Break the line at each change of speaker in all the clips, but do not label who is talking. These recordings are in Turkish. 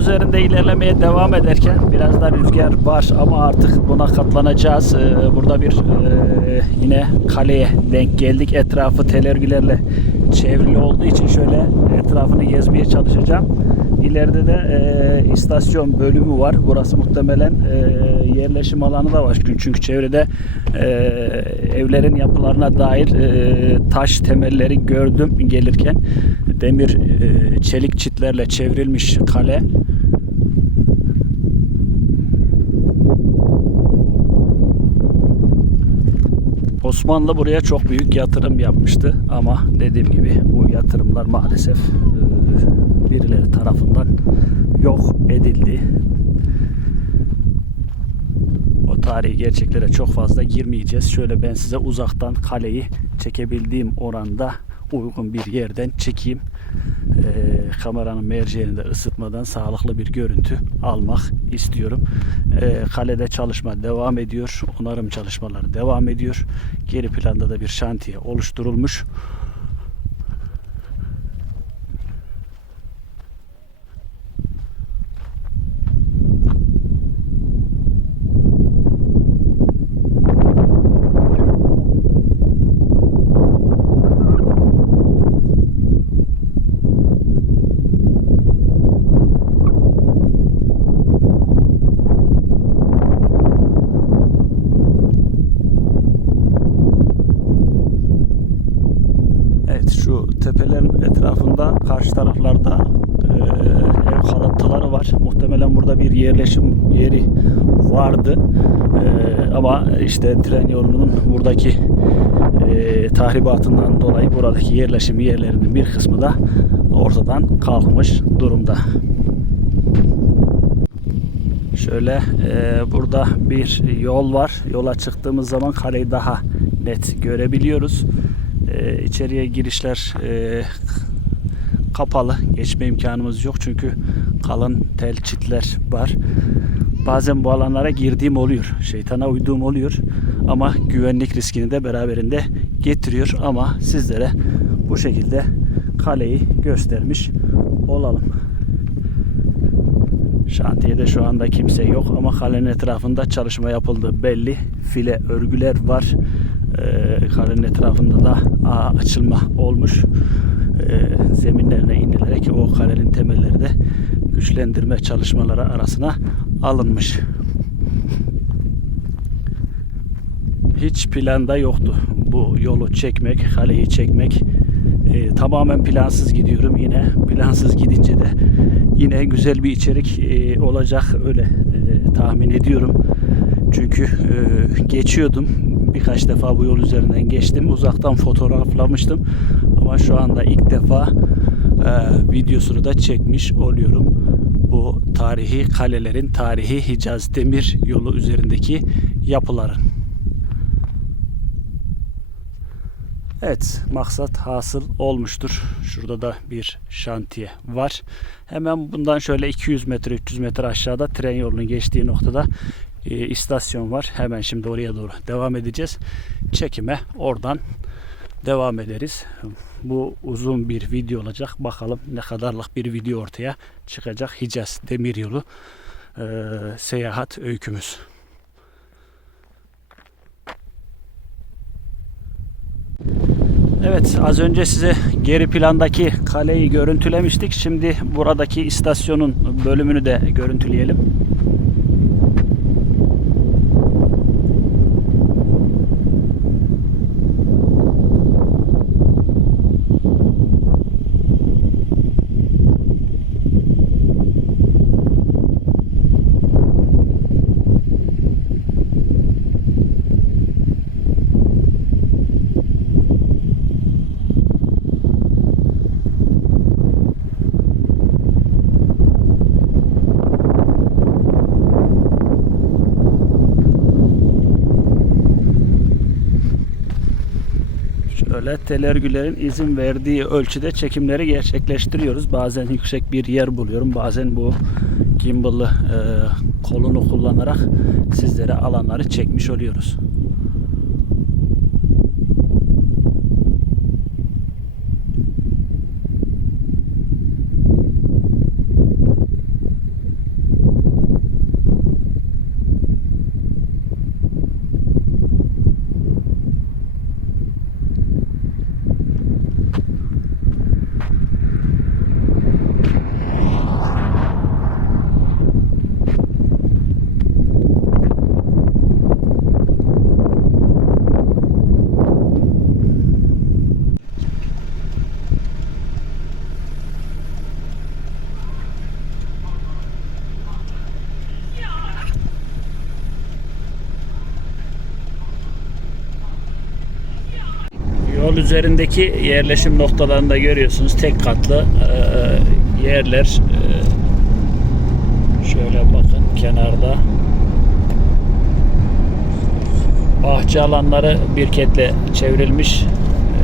üzerinde ilerlemeye devam ederken biraz da rüzgar var ama artık buna katlanacağız. Ee, Burada bir e, yine kaleye denk geldik. Etrafı tel örgülerle çevrili olduğu için şöyle etrafını gezmeye çalışacağım. İleride de e, istasyon bölümü var. Burası muhtemelen e, yerleşim alanı da var. Çünkü çevrede e, evlerin yapılarına dair e, taş temelleri gördüm gelirken. Demir e, çelik çitlerle çevrilmiş kale. Osmanlı buraya çok büyük yatırım yapmıştı ama dediğim gibi bu yatırımlar maalesef e, birileri tarafından yok edildi. O tarihi gerçeklere çok fazla girmeyeceğiz. Şöyle ben size uzaktan kaleyi çekebildiğim oranda uygun bir yerden çekeyim. Ee, kameranın merceğini de ısıtmadan sağlıklı bir görüntü almak istiyorum. Ee, kalede çalışma devam ediyor. Onarım çalışmaları devam ediyor. Geri planda da bir şantiye oluşturulmuş. Evet şu tepelerin etrafında karşı taraflarda e, ev kalıntıları var. Muhtemelen burada bir yerleşim yeri vardı. E, ama işte tren yolunun buradaki e, tahribatından dolayı buradaki yerleşim yerlerinin bir kısmı da ortadan kalkmış durumda. Şöyle e, burada bir yol var. Yola çıktığımız zaman kaleyi daha net görebiliyoruz. E, içeriye girişler e, kapalı. Geçme imkanımız yok çünkü kalın tel çitler var. Bazen bu alanlara girdiğim oluyor. Şeytana uyduğum oluyor. Ama güvenlik riskini de beraberinde getiriyor. Ama sizlere bu şekilde kaleyi göstermiş olalım. Şantiyede şu anda kimse yok ama kalenin etrafında çalışma yapıldığı belli. File örgüler var. Ee, kalenin etrafında da açılma olmuş. Ee, zeminlerine inilerek o kalenin temelleri de güçlendirme çalışmaları arasına alınmış. Hiç planda yoktu bu yolu çekmek, kaleyi çekmek. Ee, tamamen plansız gidiyorum yine. Plansız gidince de yine güzel bir içerik e, olacak öyle e, tahmin ediyorum. Çünkü e, geçiyordum. Birkaç defa bu yol üzerinden geçtim. Uzaktan fotoğraflamıştım. Ama şu anda ilk defa e, videosunu da çekmiş oluyorum. Bu tarihi kalelerin, tarihi Hicaz Demir yolu üzerindeki yapıların. Evet, maksat hasıl olmuştur. Şurada da bir şantiye var. Hemen bundan şöyle 200 metre 300 metre aşağıda tren yolunun geçtiği noktada e, istasyon var. Hemen şimdi oraya doğru devam edeceğiz. Çekime oradan devam ederiz. Bu uzun bir video olacak. Bakalım ne kadarlık bir video ortaya çıkacak. Hicaz Demiryolu e, seyahat öykümüz. Evet az önce size geri plandaki kaleyi görüntülemiştik. Şimdi buradaki istasyonun bölümünü de görüntüleyelim. Şöyle telergülerin izin verdiği ölçüde çekimleri gerçekleştiriyoruz. Bazen yüksek bir yer buluyorum. Bazen bu gimbal'ı e, kolunu kullanarak sizlere alanları çekmiş oluyoruz. Üzerindeki yerleşim noktalarında görüyorsunuz tek katlı e, yerler. E, şöyle bakın kenarda bahçe alanları birketle çevrilmiş. E,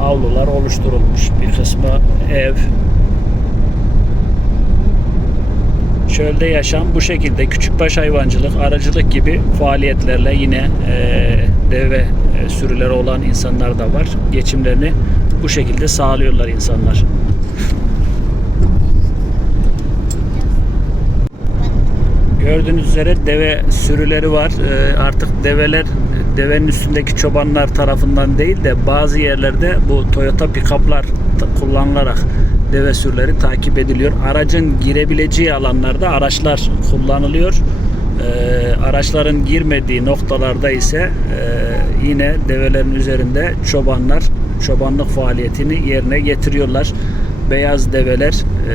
avlular oluşturulmuş. Bir kısmı ev. Çölde yaşam bu şekilde küçükbaş hayvancılık, aracılık gibi faaliyetlerle yine e, deve e, sürüleri olan insanlar da var. Geçimlerini bu şekilde sağlıyorlar insanlar. Gördüğünüz üzere deve sürüleri var. Ee, artık develer devenin üstündeki çobanlar tarafından değil de bazı yerlerde bu Toyota pick-up'lar ta- kullanılarak deve sürüleri takip ediliyor. Aracın girebileceği alanlarda araçlar kullanılıyor. Ee, araçların girmediği noktalarda ise e, yine develerin üzerinde çobanlar çobanlık faaliyetini yerine getiriyorlar beyaz develer e,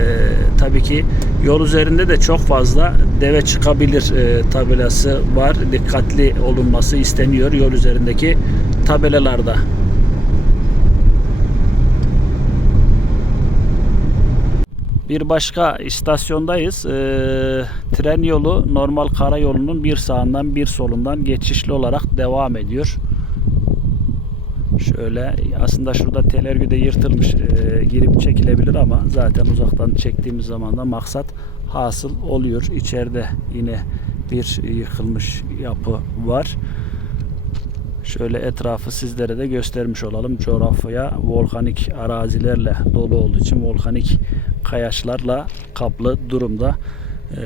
tabii ki yol üzerinde de çok fazla deve çıkabilir e, tabelası var. Dikkatli olunması isteniyor yol üzerindeki tabelalarda. Bir başka istasyondayız. E, tren yolu normal karayolunun bir sağından bir solundan geçişli olarak devam ediyor. Şöyle aslında şurada tel örgü de yırtılmış e, girip çekilebilir ama zaten uzaktan çektiğimiz zaman da maksat hasıl oluyor. İçeride yine bir yıkılmış yapı var. Şöyle etrafı sizlere de göstermiş olalım. Coğrafya volkanik arazilerle dolu olduğu için volkanik kayaçlarla kaplı durumda. E,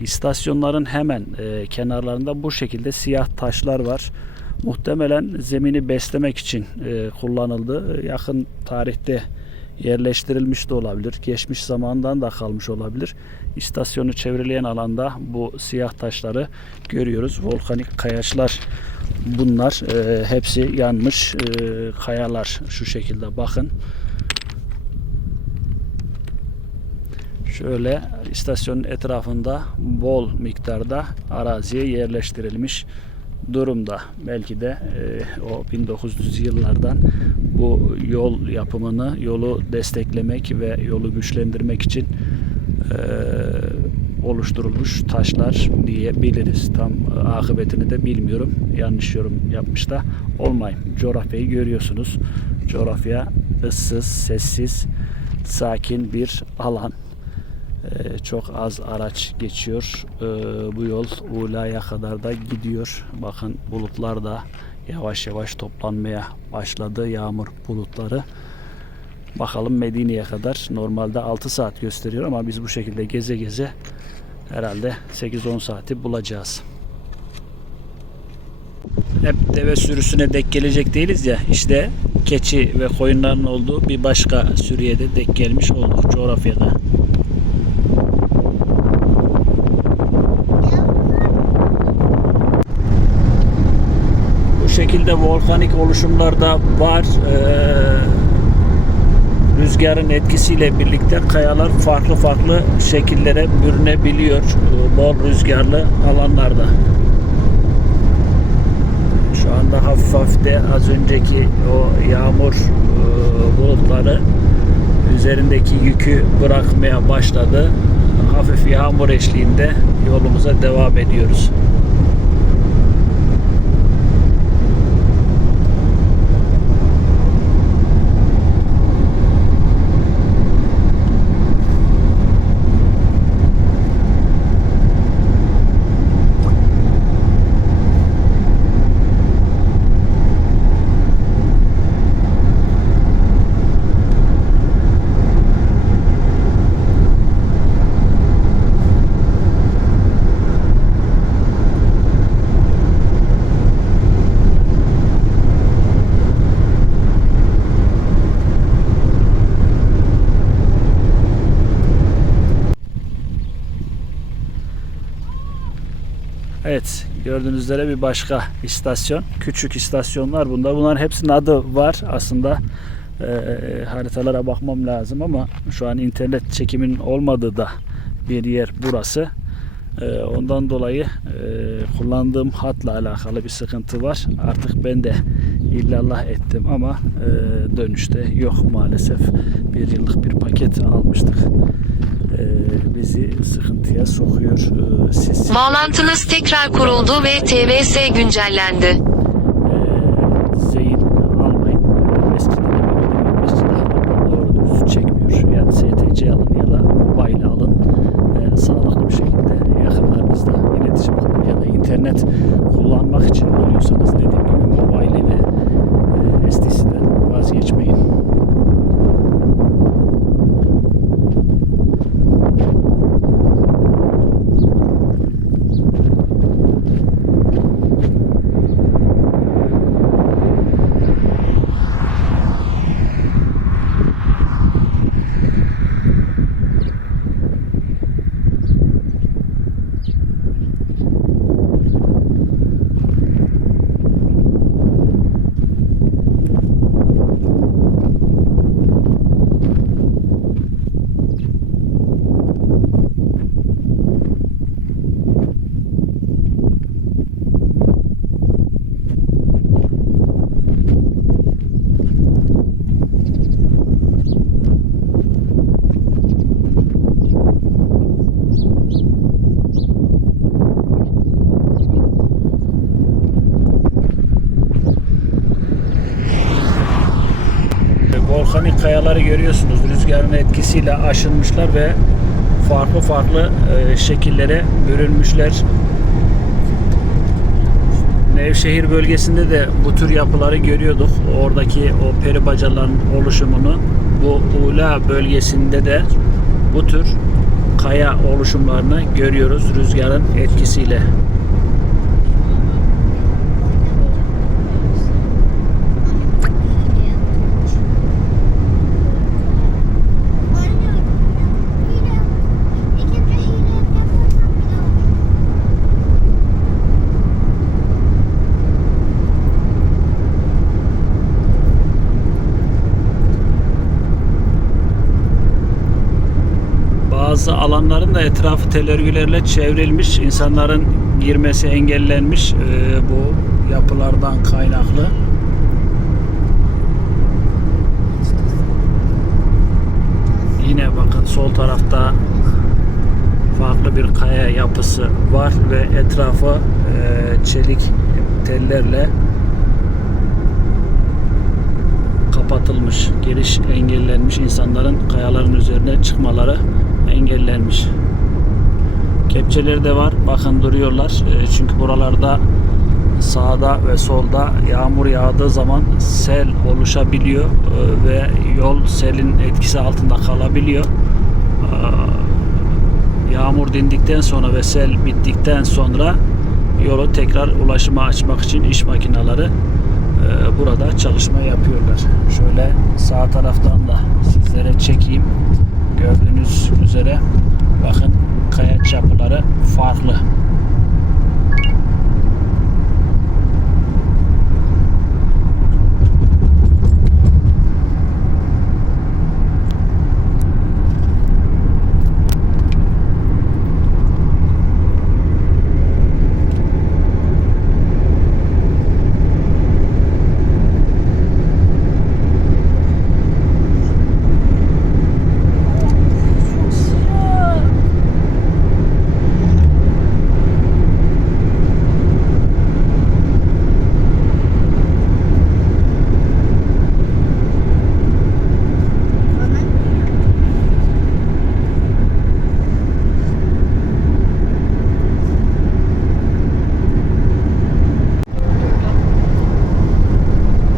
istasyonların hemen e, kenarlarında bu şekilde siyah taşlar var. Muhtemelen zemini beslemek için e, kullanıldı. Yakın tarihte yerleştirilmiş de olabilir. Geçmiş zamandan da kalmış olabilir. İstasyonu çevreleyen alanda bu siyah taşları görüyoruz. Volkanik kayaçlar bunlar. E, hepsi yanmış e, kayalar şu şekilde bakın. Şöyle istasyonun etrafında bol miktarda araziye yerleştirilmiş durumda. Belki de e, o 1900 yıllardan bu yol yapımını, yolu desteklemek ve yolu güçlendirmek için e, oluşturulmuş taşlar diyebiliriz. Tam akıbetini de bilmiyorum. Yanlış yorum yapmış da olmayayım. Coğrafyayı görüyorsunuz. Coğrafya ıssız, sessiz, sakin bir alan. Ee, çok az araç geçiyor. Ee, bu yol Ula'ya kadar da gidiyor. Bakın bulutlar da yavaş yavaş toplanmaya başladı. Yağmur bulutları. Bakalım Medine'ye kadar. Normalde 6 saat gösteriyor ama biz bu şekilde geze geze herhalde 8-10 saati bulacağız. Hep deve sürüsüne dek gelecek değiliz ya. İşte keçi ve koyunların olduğu bir başka sürüye de dek gelmiş olduk coğrafyada. Bu şekilde volkanik oluşumlar da var. Ee, rüzgarın etkisiyle birlikte kayalar farklı farklı şekillere bürünebiliyor. Ee, Bol rüzgarlı alanlarda. Şu anda hafif hafif de az önceki o yağmur e, bulutları üzerindeki yükü bırakmaya başladı. Hafif yağmur eşliğinde yolumuza devam ediyoruz. Evet gördüğünüz üzere bir başka istasyon. Küçük istasyonlar bunlar. Bunların hepsinin adı var aslında. Ee, haritalara bakmam lazım ama şu an internet çekimin olmadığı da bir yer burası. Ee, ondan dolayı e, kullandığım hatla alakalı bir sıkıntı var. Artık ben de illallah ettim ama e, dönüşte yok maalesef. Bir yıllık bir paket almıştık. Ee, bizi sıkıntıya sokuyor. Ee, siz
Bağlantınız tekrar kuruldu ve TVS güncellendi.
e, zeyin almayın. Mescide de böyle mescide haramdan doğru dürüst çekmiyor. Yani STC alın ya da mobile alın. E, sağlıklı bir şekilde yakınlarınızla iletişim kurun ya da internet kullanmak için alıyorsanız dediğim gibi mobile ve e, STC'den vazgeçmeyin. volkanik kayaları görüyorsunuz. Rüzgarın etkisiyle aşınmışlar ve farklı farklı e, şekillere bürünmüşler. Nevşehir bölgesinde de bu tür yapıları görüyorduk. Oradaki o peri bacaların oluşumunu bu Ula bölgesinde de bu tür kaya oluşumlarını görüyoruz rüzgarın etkisiyle. Bazı alanların da etrafı tel örgülerle çevrilmiş. insanların girmesi engellenmiş ee, bu yapılardan kaynaklı. Yine bakın sol tarafta farklı bir kaya yapısı var ve etrafı e, çelik tellerle kapatılmış. Giriş engellenmiş. insanların kayaların üzerine çıkmaları engellenmiş. Kepçeleri de var. Bakın duruyorlar. E, Çünkü buralarda sağda ve solda yağmur yağdığı zaman sel oluşabiliyor e, ve yol selin etkisi altında kalabiliyor. E, Yağmur dindikten sonra ve sel bittikten sonra yolu tekrar ulaşıma açmak için iş makineleri burada çalışma yapıyorlar. Şöyle sağ taraftan da sizlere çekeyim. Gördüğünüz üzere bakın kaya çapıları farklı.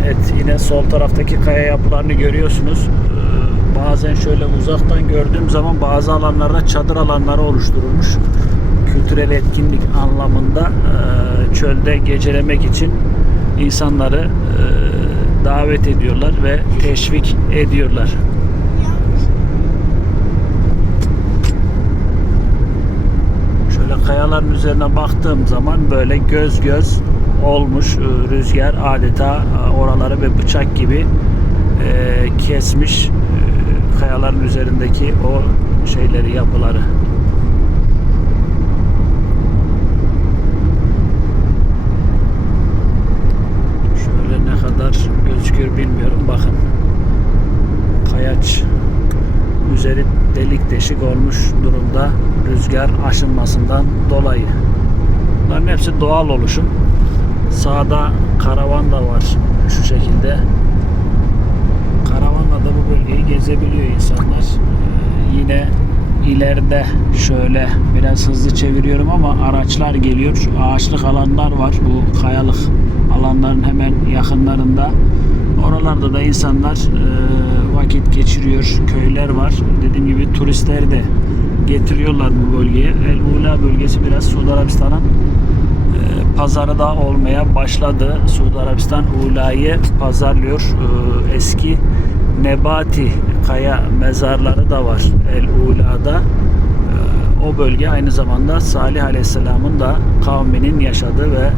Evet yine sol taraftaki kaya yapılarını görüyorsunuz. Ee, Bazen şöyle uzaktan gördüğüm zaman bazı alanlarda çadır alanları oluşturulmuş. Kültürel etkinlik anlamında e, çölde gecelemek için insanları e, davet ediyorlar ve teşvik ediyorlar. Şöyle kayaların üzerine baktığım zaman böyle göz göz olmuş rüzgar adeta oraları ve bıçak gibi e, kesmiş e, kayaların üzerindeki o şeyleri yapıları. Şöyle ne kadar gözüküyor bilmiyorum bakın. Kayaç üzeri delik deşik olmuş durumda rüzgar aşınmasından dolayı. Bunların hepsi doğal oluşum. Sağda karavan da var şu şekilde. Karavanla da bu bölgeyi gezebiliyor insanlar. Ee, yine ileride şöyle biraz hızlı çeviriyorum ama araçlar geliyor. Şu ağaçlık alanlar var. Bu kayalık alanların hemen yakınlarında. Oralarda da insanlar e, vakit geçiriyor. Köyler var. Dediğim gibi turistler de getiriyorlar bu bölgeye. El Ula bölgesi biraz Suudi Arabistan'ın e, pazarı da olmaya başladı. Suudi Arabistan Ula'yı pazarlıyor. E, Eski Nebati kaya mezarları da var El Ula'da. E, O bölge aynı zamanda Salih Aleyhisselam'ın da kavminin yaşadığı ve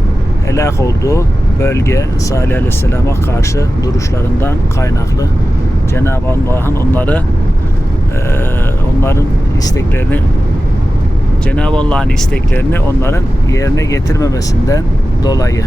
helak olduğu bölge Salih Aleyhisselam'a karşı duruşlarından kaynaklı Cenab-ı Allah'ın onları e, onların isteklerini Cenab-ı Allah'ın isteklerini onların yerine getirmemesinden dolayı